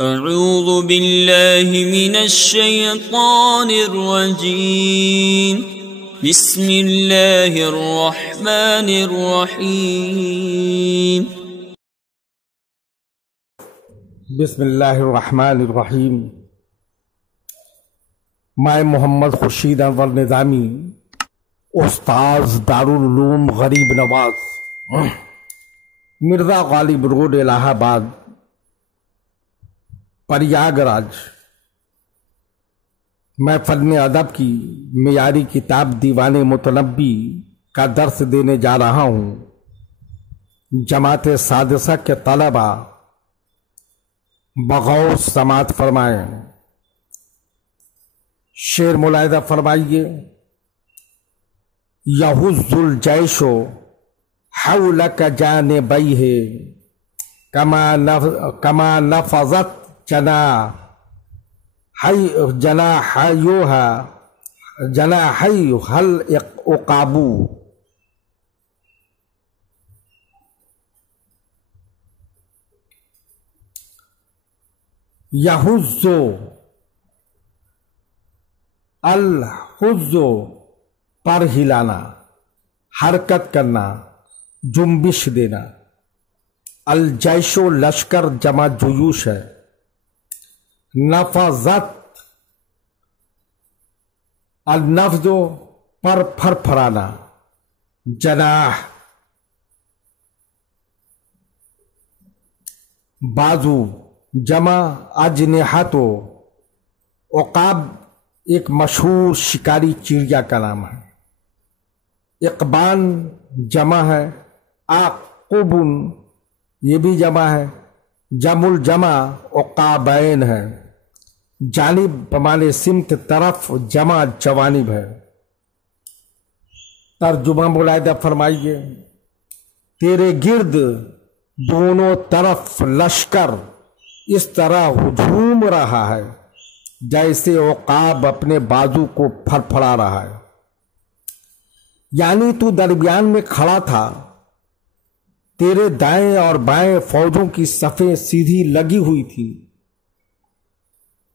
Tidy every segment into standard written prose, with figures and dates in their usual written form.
اعوذ باللہ من الشیطان الرجیم بسم اللہ الرحمن الرحیم بسم اللہ الرحمن الرحیم۔ میں محمد خورشید انور نظامی، استاذ دارالعلوم غریب نواز، مرزا غالب روڈ، الہ آباد، پریاگ راج، میں فن ادب کی معیاری کتاب دیوان متنبی کا درس دینے جا رہا ہوں۔ جماعت سادسہ کے طلبہ بغور سماعت فرمائیں۔ شعر ملاحظہ فرمائیے۔ یہز الجیش حولک جانبیہ کما نفذت جناحیها العقاب۔ یہز الحز پر ہلانا، حرکت کرنا، جنبش دینا۔ الجیش لشکر جمع جیوش ہے۔ نفذت النفذ پر پھر پھرانا، جناح بازو جمع اجنحت۔ عقاب ایک مشہور شکاری چڑیا کا نام ہے۔ اقبان جمع ہے، عقب یہ بھی جمع ہے، جمع الجمع عقابین ہے۔ جانب بمانے سمت، طرف جمع جوانب ہے۔ ترجمہ ملاحظہ فرمائیے۔ تیرے گرد دونوں طرف لشکر اس طرح ہجوم رہا ہے جیسے عقاب اپنے بازو کو پھڑپھڑا رہا ہے۔ یعنی تو درمیان میں کھڑا تھا، تیرے دائیں اور بائیں فوجوں کی صفیں سیدھی لگی ہوئی تھی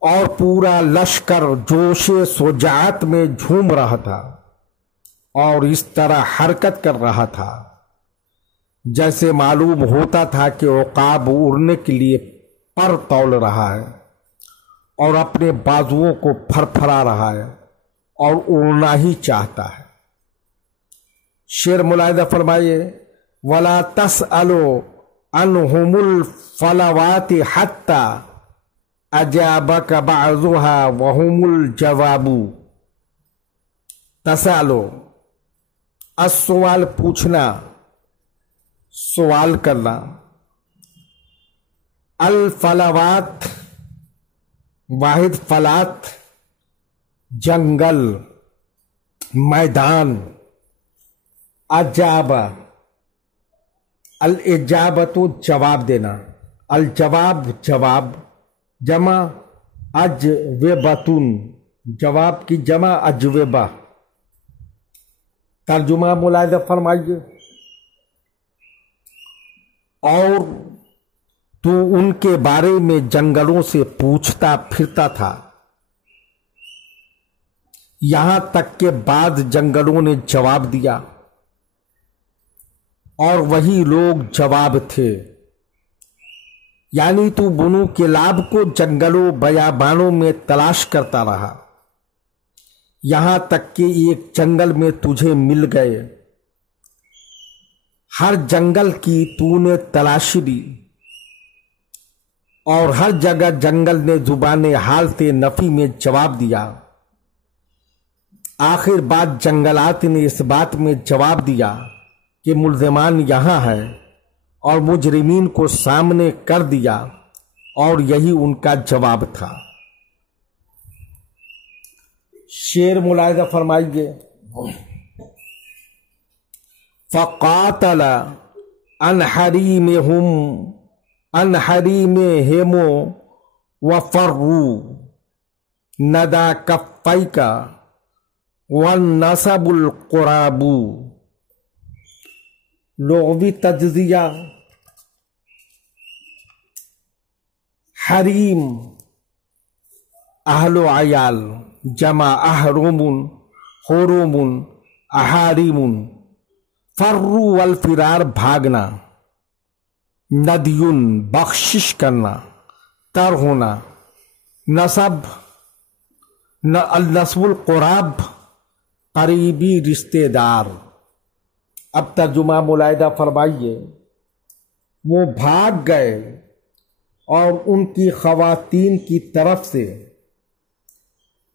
اور پورا لشکر جوش شجاعت میں جھوم رہا تھا اور اس طرح حرکت کر رہا تھا جیسے معلوم ہوتا تھا کہ عقاب اڑنے کے لیے پر تول رہا ہے اور اپنے بازوؤں کو پھرپھرا رہا ہے اور اڑنا ہی چاہتا ہے۔ شعر ملاحظہ فرمائیے۔ وَلَا تَسْأَلُوا عَنْهُمُ الْفَلَوَاتِ حَتَّى أَجَابَكَ بَعْضُهَا وَهُمُ الْجَوَابُ۔ تسألو السوال پوچھنا، سوال کرنا۔ الفلوات واحد فلات، جنگل، میدان۔ اجابہ الاجابت جواب دینا، الجواب جواب، جمع اجوبتن، جواب کی جمع اجوبہ۔ ترجمہ ملاحظہ فرمائیے۔ اور تو ان کے بارے میں جنگلوں سے پوچھتا پھرتا تھا، یہاں تک کہ بعض جنگلوں نے جواب دیا اور وہی لوگ جواب تھے۔ یعنی تو بنو کلاب کو جنگلوں بیابانوں میں تلاش کرتا رہا، یہاں تک کہ ایک جنگل میں تجھے مل گئے۔ ہر جنگل کی تو نے تلاشی لی اور ہر جگہ جنگل نے زبان حال سے نفی میں جواب دیا۔ آخر بات جنگلات نے اس بات میں جواب دیا کہ ملزمان یہاں ہے اور مجرمین کو سامنے کر دیا، اور یہی ان کا جواب تھا۔ شعر ملاحظہ فرمائیے۔ فقاتل عن حریمہم وفروا ندى کفیک والنصب القراب۔ لغوی تجزیہ، حریم اہل و عیال جمع احرومن حرومن احاریمن، فرو والفرار بھاگنا، ندیون بخشش کرنا، تر ہونا، نسب النسب القراب قریبی رشتے دار۔ اب ترجمہ ملاحظہ فرمائیے، وہ بھاگ گئے اور ان کی خواتین کی طرف سے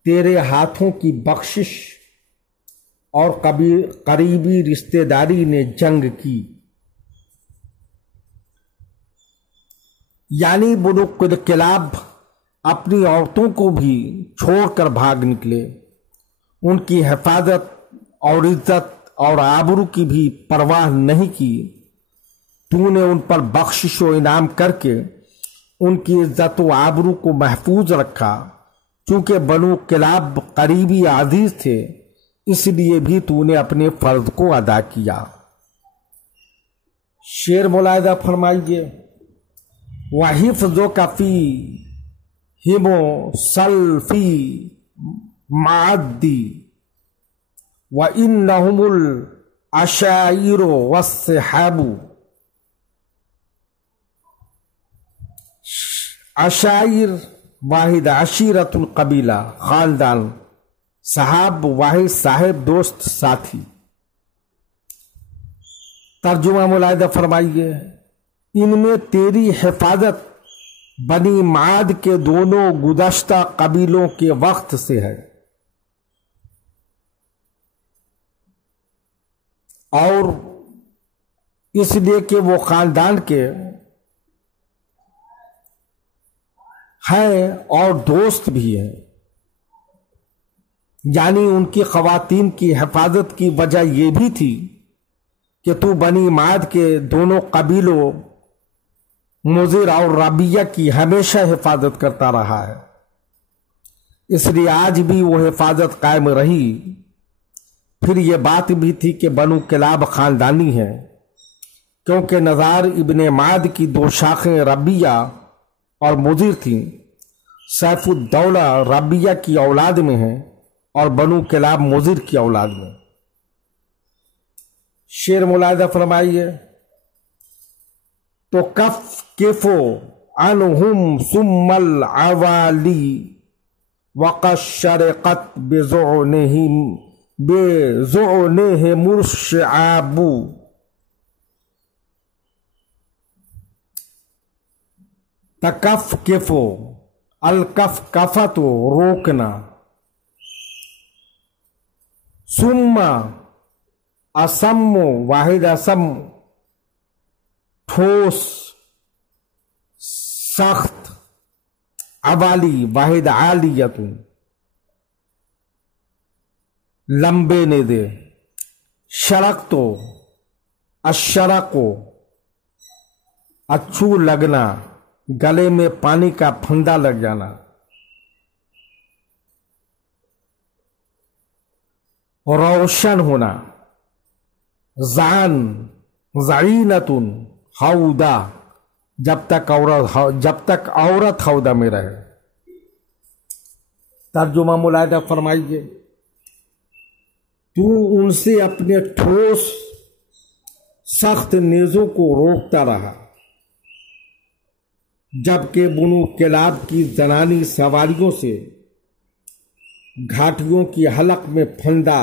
تیرے ہاتھوں کی بخشش اور قریبی رشتے داری نے جنگ کی، یعنی بنو کلاب اپنی عورتوں کو بھی چھوڑ کر بھاگ نکلے، ان کی حفاظت اور عزت اور آبرو کی بھی پرواہ نہیں کی۔ تو نے ان پر بخشش و انعام کر کے ان کی عزت و آبرو کو محفوظ رکھا، چونکہ بنو کلاب قریبی عزیز تھے، اس لیے بھی تو نے اپنے فرض کو ادا کیا۔ شعر ملاحظہ فرمائیے، وَحِفْظُكَ فِيهِمْ سَلْفِي مَعَدِّي وَإِنَّهُمُ الْعَشَائِرُ وَالصِّحَابُ۔ عشائر واحد عشیرت القبیلہ خاندان، صحاب واحد صاحب دوست ساتھی۔ ترجمہ ملاحظہ فرمائیے، ان میں تیری حفاظت بنی معاد کے دونوں گزشتہ قبیلوں کے وقت سے ہے، اور اس لیے کہ وہ خاندان کے ہیں اور دوست بھی ہیں، یعنی ان کی خواتین کی حفاظت کی وجہ یہ بھی تھی کہ تو بنی معاد کے دونوں قبیلوں مضر اور ربیہ کی ہمیشہ حفاظت کرتا رہا ہے، اس لیے آج بھی وہ حفاظت قائم رہی۔ پھر یہ بات بھی تھی کہ بنو کلاب خاندانی ہے، کیونکہ نزار ابن معاد کی دو شاخیں ربیہ اور مضر تھیں، سیف الدولہ ربیہ کی اولاد میں ہیں اور بنو کلاب مضر کی اولاد میں۔ شعر ملاحظہ فرمائیے، تو کفو عنہم ثم العوالی وقد شرقت بزعنہم الشعاب۔ تکفکفو الکف کفت روکنا، ثم اسم واحد اسم ٹھوس سخت، عوالی واحد عالیت لمبے نے دے، شرق تو الشرق اچھو لگنا، گلے میں پانی کا پھندا لگ جانا، روشن ہونا، زعن زعینتن ہودہ، جب تک عورت ہودہ میں رہے۔ ترجمہ ملاحظہ فرمائیے، تو ان سے اپنے ٹھوس سخت نیزوں کو روکتا رہا، جبکہ بنو کلاب کی زنانی سواریوں سے گھاٹیوں کی حلق میں پھندا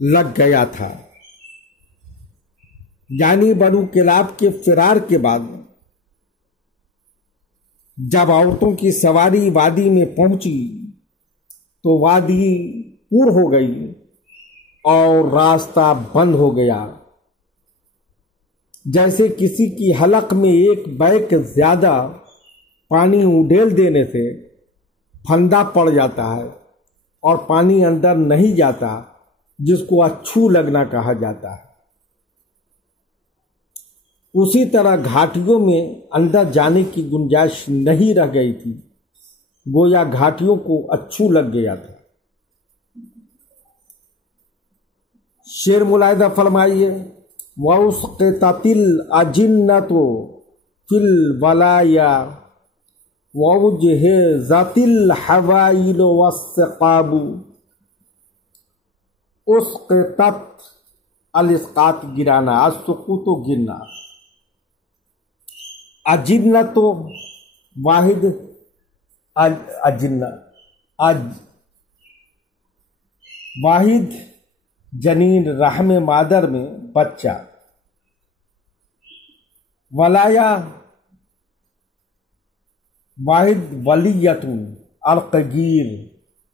لگ گیا تھا، یعنی بنو کلاب کے فرار کے بعد جب عورتوں کی سواری وادی میں پہنچی تو وادی پور ہو گئی اور راستہ بند ہو گیا، جیسے کسی کی حلق میں ایک بیک زیادہ پانی اڈیل دینے سے پھندا پڑ جاتا ہے اور پانی اندر نہیں جاتا، جس کو اچھو لگنا کہا جاتا ہے۔ اسی طرح گھاٹیوں میں اندر جانے کی گنجائش نہیں رہ گئی تھی، گویا گھاٹیوں کو اچھو لگ گیا تھا۔ شعر ملاحظہ فرمائیے، وَأُسْقِطَتِ الْأَجِنَّةُ فِي الْبَلَايَا وَوُجِّهَتِ الْحَوَائِلُ وَالسِّقَابُ اسقطت الاسقاط گرانا، السقوط گرنا، اجنت واحد اجنہ واحد جنین رحم مادر میں بچہ، ولایا واحد ولیتن، القگیر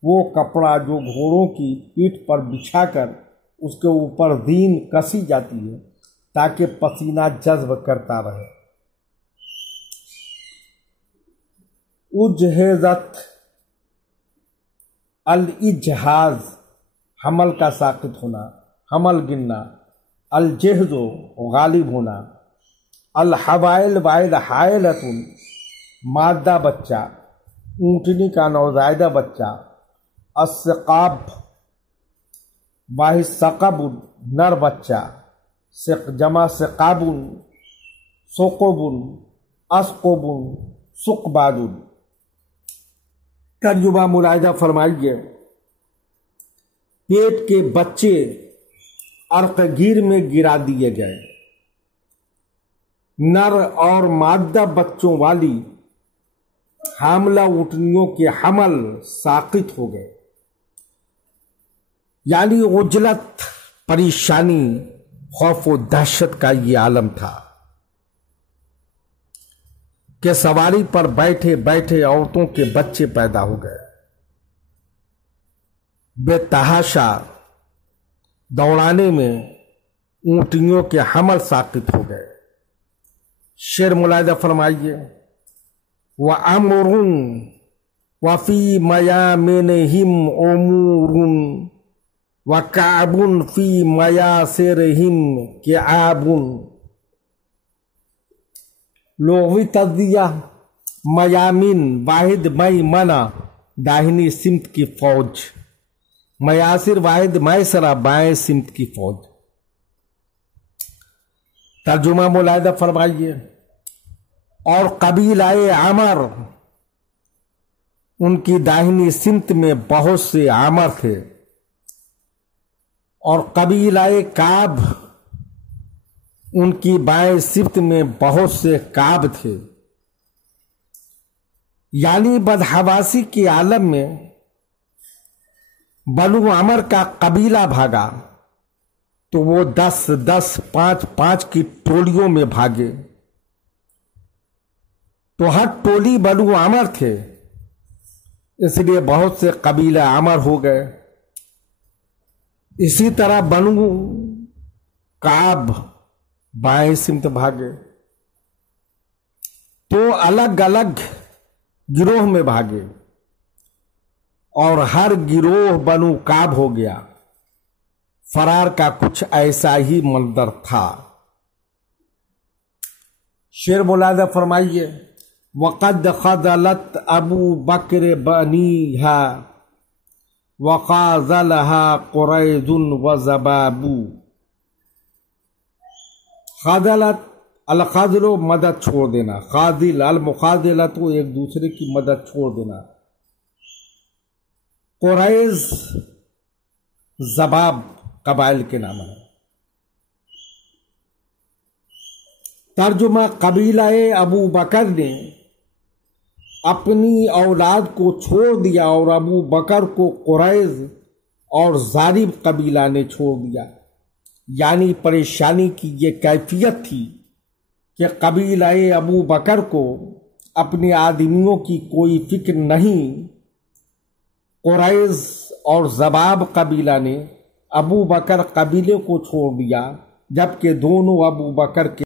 وہ کپڑا جو گھوڑوں کی پیٹھ پر بچھا کر اس کے اوپر دین کسی جاتی ہے تاکہ پسینہ جذب کرتا رہے۔ اجہزت الاجہاز حمل کا ساقط ہونا، حمل گننا، الجہز غالب ہونا، الحوائل واحد حائلۃ مادہ بچہ، اونٹنی کا نوزائیدہ بچہ، الثقاب واحد ثقب نر بچہ، جمع ثقاب، ثقب، اسقب، ثقباد۔ ترجمہ ملاحظہ فرمائیے، پیٹ کے بچے عرقگیر میں گرا دیے گئے، نر اور مادہ بچوں والی حاملہ اونٹنیوں کے حمل ساقط ہو گئے، یعنی عجلت، پریشانی، خوف و دہشت کا یہ عالم تھا کہ سواری پر بیٹھے بیٹھے عورتوں کے بچے پیدا ہو گئے، بے تحاشا دوڑانے میں اونٹنیوں کے حمل ساقط ہو گئے۔ شعر ملاحظہ فرمائیے، وَأَمْرٌ وَفِي مَيَامِنِهِمْ أُمُورٌ وَكَعْبٌ فِي مَيَاسِرِهِمْ كِعَابٌ۔ لغوی تجزیہ، میامن واحد میمنہ داہنی سمت کی فوج، میاسر واحد میسرہ بائیں سمت کی فوج۔ ترجمہ ملاحظہ فرمائیے، اور قبیلہ عمر ان کی داہنی سمت میں بہت سے عمر تھے، اور قبیلہ کعب ان کی بائیں سمت میں بہت سے کعب تھے، یعنی بدحواسی کے عالم میں بنو عمر کا قبیلہ بھاگا تو وہ 10 5 کی ٹولیوں میں بھاگے، تو ہر ٹولی بنو عمر تھے، اس لیے بہت سے قبیلہ عمر ہو گئے۔ اسی طرح بنو کعب بائیں سمت بھاگے، تو الگ الگ گروہ میں بھاگے، اور ہر گروہ بنو کعب ہو گیا۔ فرار کا کچھ ایسا ہی منظر تھا۔ شعر ملاحظہ فرمائیے، وَقَدْ خَذَلَتْ أَبُو بَكْرِ بَنِيهَا وَخَاذَلَهَا قُرَيْظٌ وَزَبَابُ۔ خاذلت، الخذل مدد چھوڑ دینا، خاذل المخاذلت ایک دوسرے کی مدد چھوڑ دینا، قریظ زباب قبائل کے نام ہے۔ ترجمہ، قبیلہ ابو بکر نے اپنی اولاد کو چھوڑ دیا اور ابو بکر کو قریظ اور ضارب قبیلہ نے چھوڑ دیا، یعنی پریشانی کی یہ کیفیت تھی کہ قبیلہ ابو بکر کو اپنے آدمیوں کی کوئی فکر نہیں۔ قریظ اور زباب قبیلہ نے ابو بکر قبیلے کو چھوڑ دیا، جبکہ دونوں ابو بکر کے